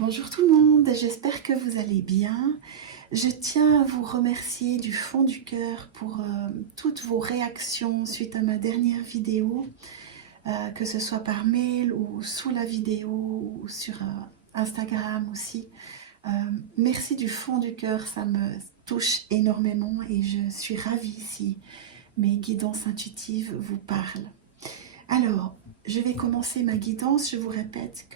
Bonjour tout le monde, j'espère que vous allez bien. Je tiens à vous remercier du fond du cœur pour toutes vos réactions suite à ma dernière vidéo, que ce soit par mail ou sous la vidéo ou sur Instagram aussi. Merci du fond du cœur, ça me touche énormément et je suis ravie si mes guidances intuitives vous parlent. Alors, je vais commencer ma guidance. Je vous répète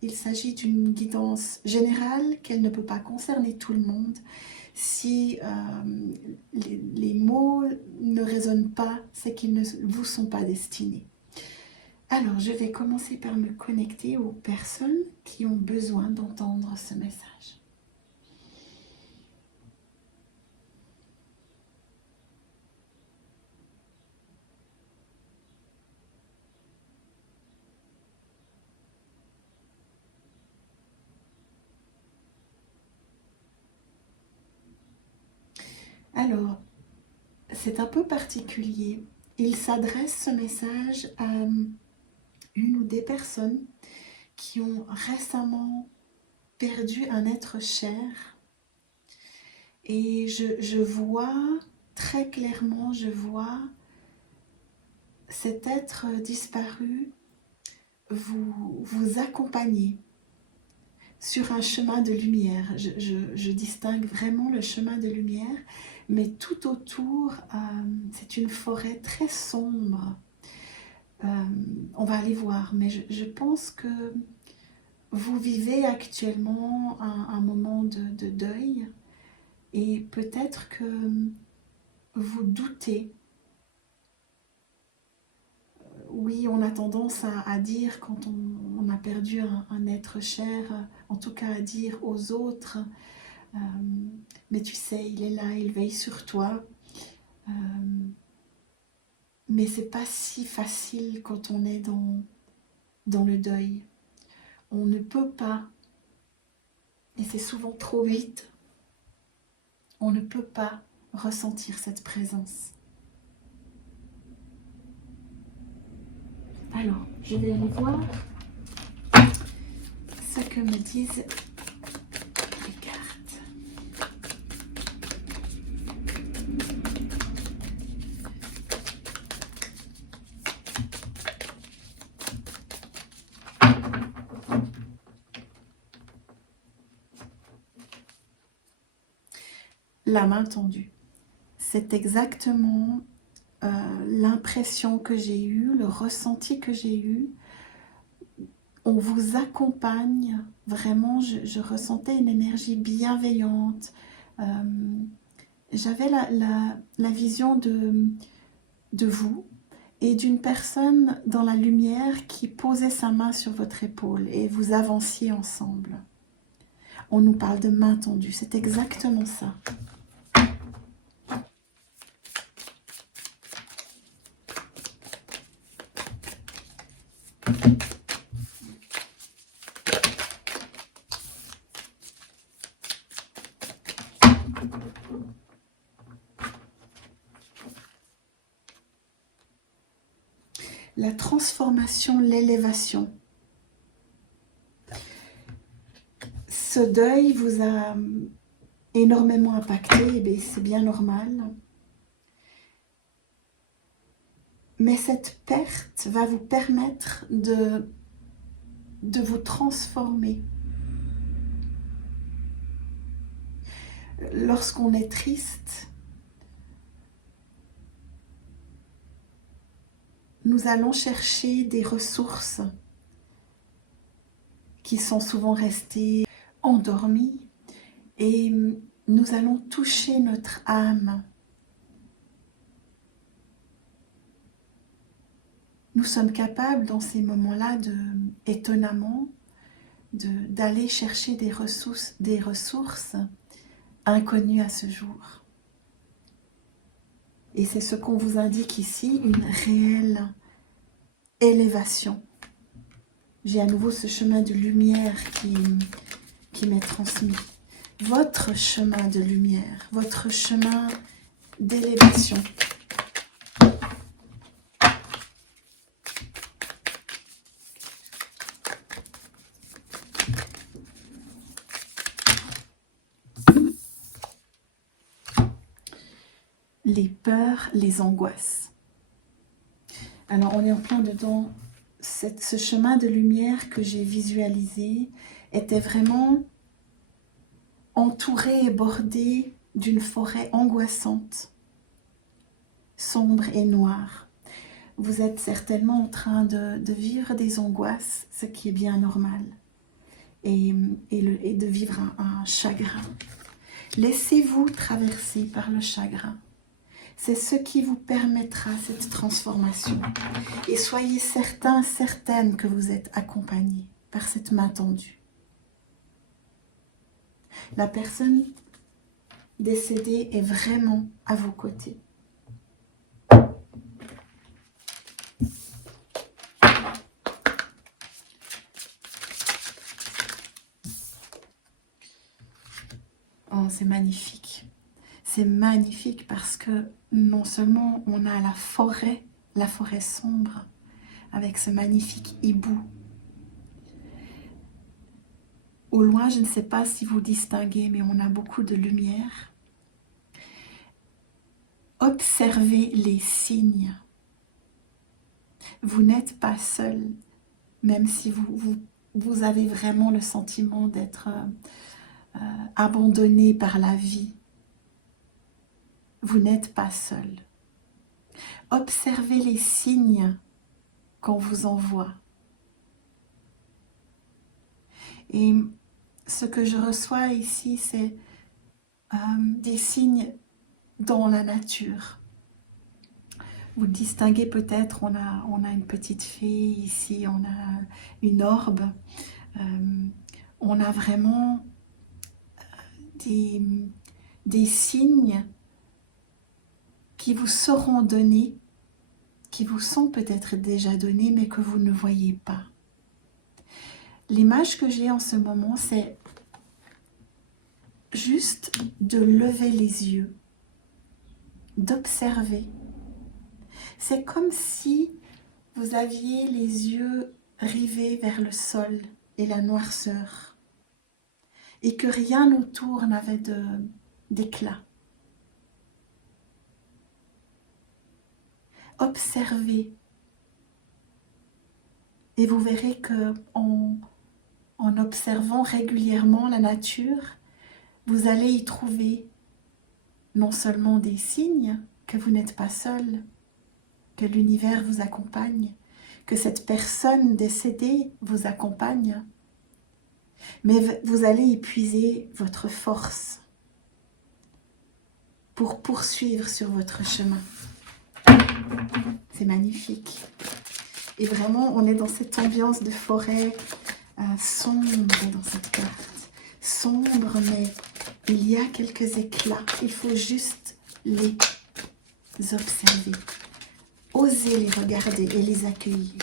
qu'il s'agit d'une guidance générale, qu'elle ne peut pas concerner tout le monde. Si les mots ne résonnent pas, c'est qu'ils ne vous sont pas destinés. Alors, je vais commencer par me connecter aux personnes qui ont besoin d'entendre ce message. Alors, c'est un peu particulier. Il s'adresse ce message à une ou des personnes qui ont récemment perdu un être cher. Et je vois très clairement, je vois cet être disparu vous accompagner sur un chemin de lumière. Je distingue vraiment le chemin de lumière, mais tout autour, c'est une forêt très sombre. On va aller voir, mais je pense que vous vivez actuellement un moment de deuil et peut-être que vous doutez. Oui, on a tendance à dire quand on a perdu un être cher, en tout cas à dire aux autres, mais tu sais, il est là, il veille sur toi. Mais c'est pas si facile quand on est dans le deuil. On ne peut pas, et c'est souvent trop vite, on ne peut pas ressentir cette présence. Alors, je vais aller voir ce que me disent les cartes. La main tendue. C'est exactement l'impression que j'ai eue, le ressenti que j'ai eu. On vous accompagne, vraiment, je ressentais une énergie bienveillante. J'avais la vision de vous et d'une personne dans la lumière qui posait sa main sur votre épaule et vous avanciez ensemble. On nous parle de main tendue, c'est exactement ça. La transformation, l'élévation. Ce deuil vous a énormément impacté, et c'est bien normal. Mais cette perte va vous permettre de vous transformer. Lorsqu'on est triste, nous allons chercher des ressources qui sont souvent restées endormies et nous allons toucher notre âme. Nous sommes capables dans ces moments-là étonnamment, d'aller chercher des ressources inconnues à ce jour. Et c'est ce qu'on vous indique ici, une réelle élévation. J'ai à nouveau ce chemin de lumière qui m'est transmis. Votre chemin de lumière, votre chemin d'élévation. les peurs, les angoisses. Alors, on est en plein dedans. Ce chemin de lumière que j'ai visualisé était vraiment entouré et bordé d'une forêt angoissante, sombre et noire. Vous êtes certainement en train de vivre des angoisses, ce qui est bien normal, et de vivre un chagrin. Laissez-vous traverser par le chagrin. C'est ce qui vous permettra cette transformation. Et soyez certains, certaines que vous êtes accompagnés par cette main tendue. La personne décédée est vraiment à vos côtés. Oh, c'est magnifique. C'est magnifique parce que non seulement on a la forêt sombre, avec ce magnifique hibou. Au loin, je ne sais pas si vous distinguez, mais on a beaucoup de lumière. Observez les signes. Vous n'êtes pas seul, même si vous avez vraiment le sentiment d'être abandonné par la vie. Vous n'êtes pas seul. Observez les signes qu'on vous envoie. Et ce que je reçois ici, c'est des signes dans la nature. Vous distinguez peut-être, on a une petite fée ici, on a une orbe. On a vraiment des signes qui vous seront donnés, qui vous sont peut-être déjà donnés, mais que vous ne voyez pas. L'image que j'ai en ce moment, c'est juste de lever les yeux, d'observer. C'est comme si vous aviez les yeux rivés vers le sol et la noirceur, et que rien autour n'avait d'éclat. Observez, et vous verrez que en observant régulièrement la nature, vous allez y trouver non seulement des signes que vous n'êtes pas seul, que l'univers vous accompagne, que cette personne décédée vous accompagne, mais vous allez y puiser votre force pour poursuivre sur votre chemin. C'est magnifique. Et vraiment, on est dans cette ambiance de forêt sombre dans cette carte. Sombre, mais il y a quelques éclats. Il faut juste les observer. Osez les regarder et les accueillir.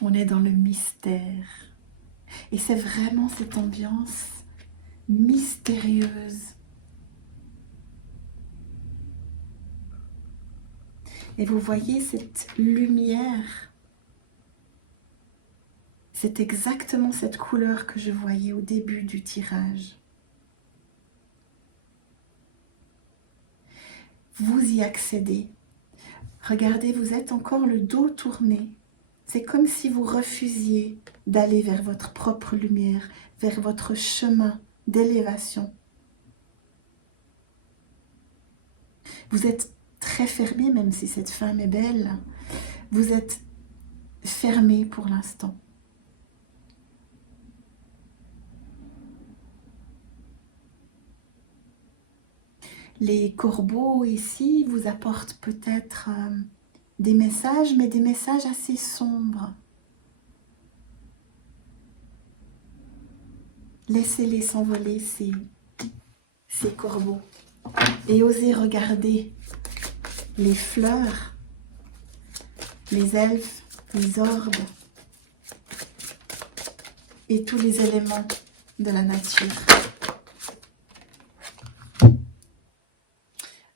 On est dans le mystère. Et c'est vraiment cette ambiance mystérieuse. Et vous voyez cette lumière. C'est exactement cette couleur que je voyais au début du tirage. Vous y accédez. Regardez, vous êtes encore le dos tourné. C'est comme si vous refusiez d'aller vers votre propre lumière, vers votre chemin d'élévation. Vous êtes très fermé, même si cette femme est belle. Vous êtes fermé pour l'instant. Les corbeaux ici vous apportent peut-être des messages, mais des messages assez sombres. Laissez-les s'envoler, ces corbeaux. Et osez regarder les fleurs, les elfes, les orbes et tous les éléments de la nature.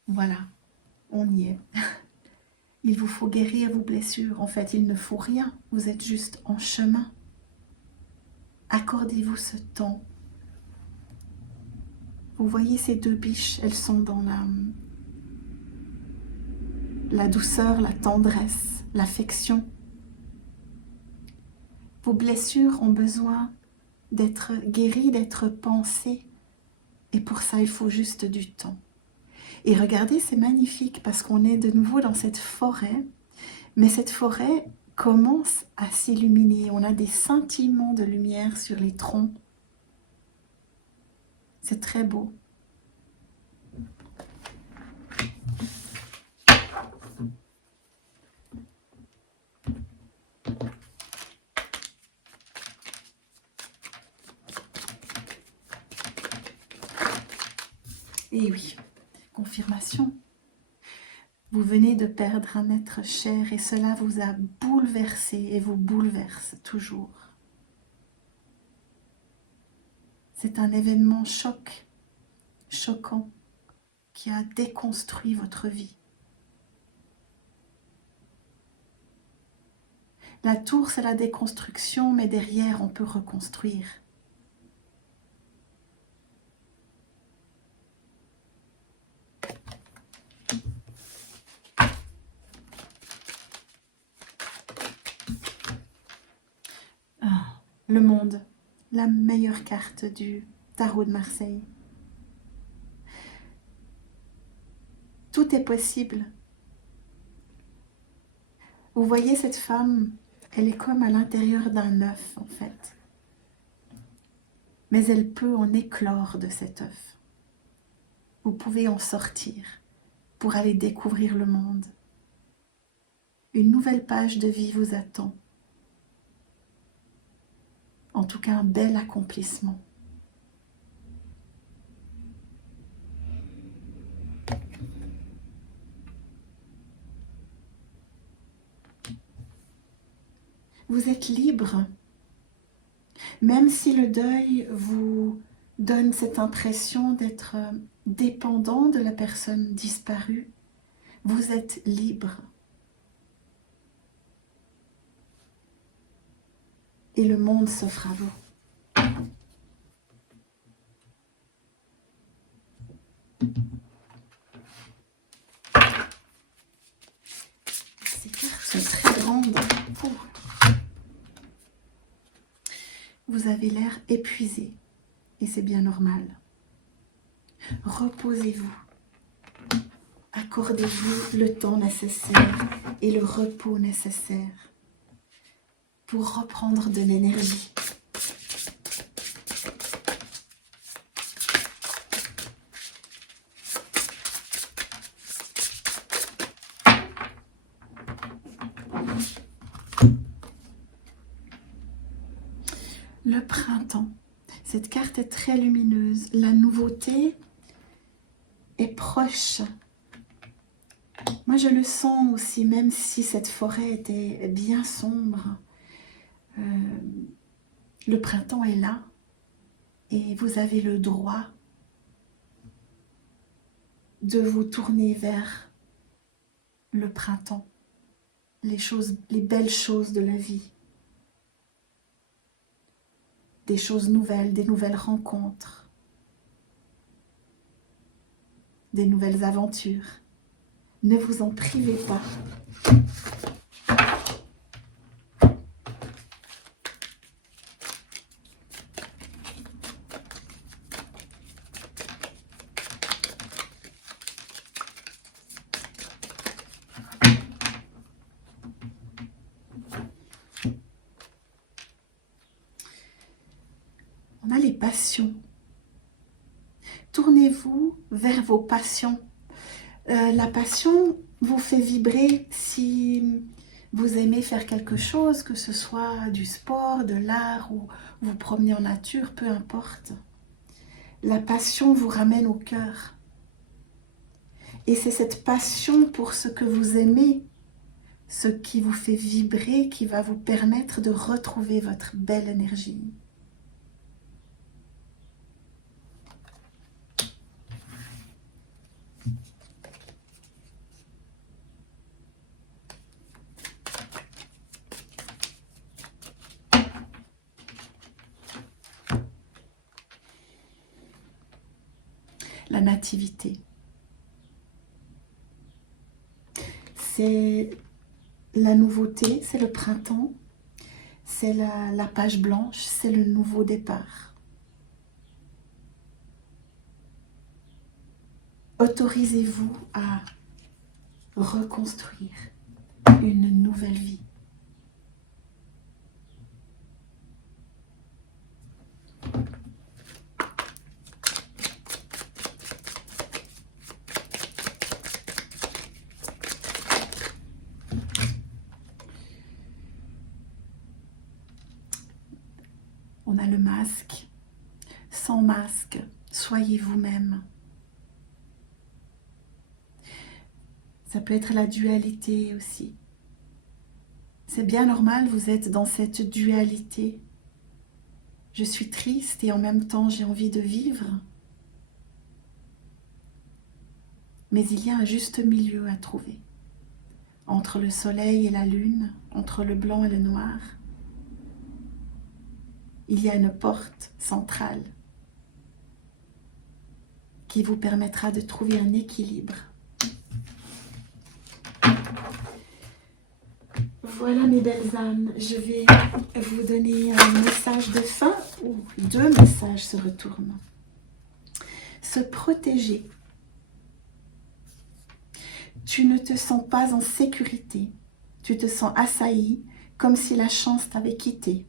Voilà, on y est. Il vous faut guérir vos blessures. En fait, il ne faut rien. Vous êtes juste en chemin. Accordez-vous ce temps. Vous voyez ces deux biches, elles sont dans la douceur, la tendresse, l'affection. Vos blessures ont besoin d'être guéries, d'être pensées. Et pour ça, il faut juste du temps. Et regardez, c'est magnifique parce qu'on est de nouveau dans cette forêt. Mais cette forêt commence à s'illuminer. On a des scintillements de lumière sur les troncs. C'est très beau. Et oui, confirmation. Vous venez de perdre un être cher et cela vous a bouleversé et vous bouleverse toujours. C'est un événement choquant, qui a déconstruit votre vie. La tour, c'est la déconstruction, mais derrière, on peut reconstruire. Ah, le monde, la meilleure carte du tarot de Marseille. Tout est possible. Vous voyez cette femme, elle est comme à l'intérieur d'un œuf en fait. Mais elle peut en éclore de cet œuf. Vous pouvez en sortir pour aller découvrir le monde. Une nouvelle page de vie vous attend. En tout cas, un bel accomplissement. Vous êtes libre. Même si le deuil vous donne cette impression d'être dépendant de la personne disparue, vous êtes libre. Et le monde s'offre à vous. Ces cartes sont très grandes. Vous avez l'air épuisé et c'est bien normal. Reposez-vous. Accordez-vous le temps nécessaire et le repos nécessaire pour reprendre de l'énergie. Le printemps. Cette carte est très lumineuse. La nouveauté est proche. Moi, je le sens aussi, même si cette forêt était bien sombre. Le printemps est là et vous avez le droit de vous tourner vers le printemps, les belles choses de la vie. Des choses nouvelles, des nouvelles rencontres, des nouvelles aventures. Ne vous en privez pas. On a les passions. Tournez-vous vers vos passions. La passion vous fait vibrer si vous aimez faire quelque chose, que ce soit du sport, de l'art ou vous promenez en nature, peu importe. La passion vous ramène au cœur. Et c'est cette passion pour ce que vous aimez, ce qui vous fait vibrer, qui va vous permettre de retrouver votre belle énergie. la nativité. C'est la nouveauté, c'est le printemps, c'est la page blanche, c'est le nouveau départ. Autorisez-vous à reconstruire une nouvelle vie. On a le masque. Sans masque, soyez vous-même. Ça peut être la dualité aussi. C'est bien normal, vous êtes dans cette dualité. Je suis triste et en même temps j'ai envie de vivre. Mais il y a un juste milieu à trouver. Entre le soleil et la lune, entre le blanc et le noir. Il y a une porte centrale qui vous permettra de trouver un équilibre. Voilà mes belles âmes, je vais vous donner un message de fin où deux messages se retournent. Se protéger. Tu ne te sens pas en sécurité, tu te sens assailli comme si la chance t'avait quitté.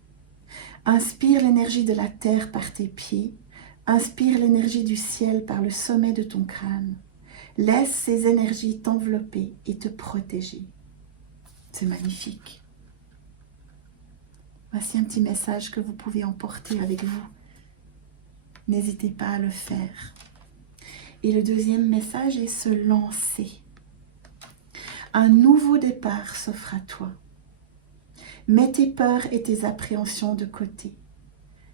Inspire l'énergie de la terre par tes pieds, inspire l'énergie du ciel par le sommet de ton crâne. Laisse ces énergies t'envelopper et te protéger. C'est magnifique. Voici un petit message que vous pouvez emporter avec vous. N'hésitez pas à le faire. Et le deuxième message est se lancer. Un nouveau départ s'offre à toi. Mets tes peurs et tes appréhensions de côté.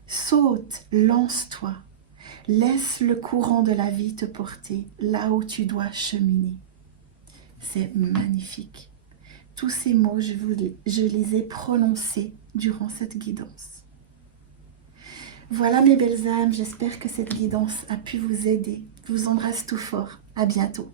Saute, lance-toi. Laisse le courant de la vie te porter là où tu dois cheminer. C'est magnifique. Tous ces mots, je les ai prononcés durant cette guidance. Voilà mes belles âmes, j'espère que cette guidance a pu vous aider. Je vous embrasse tout fort. À bientôt.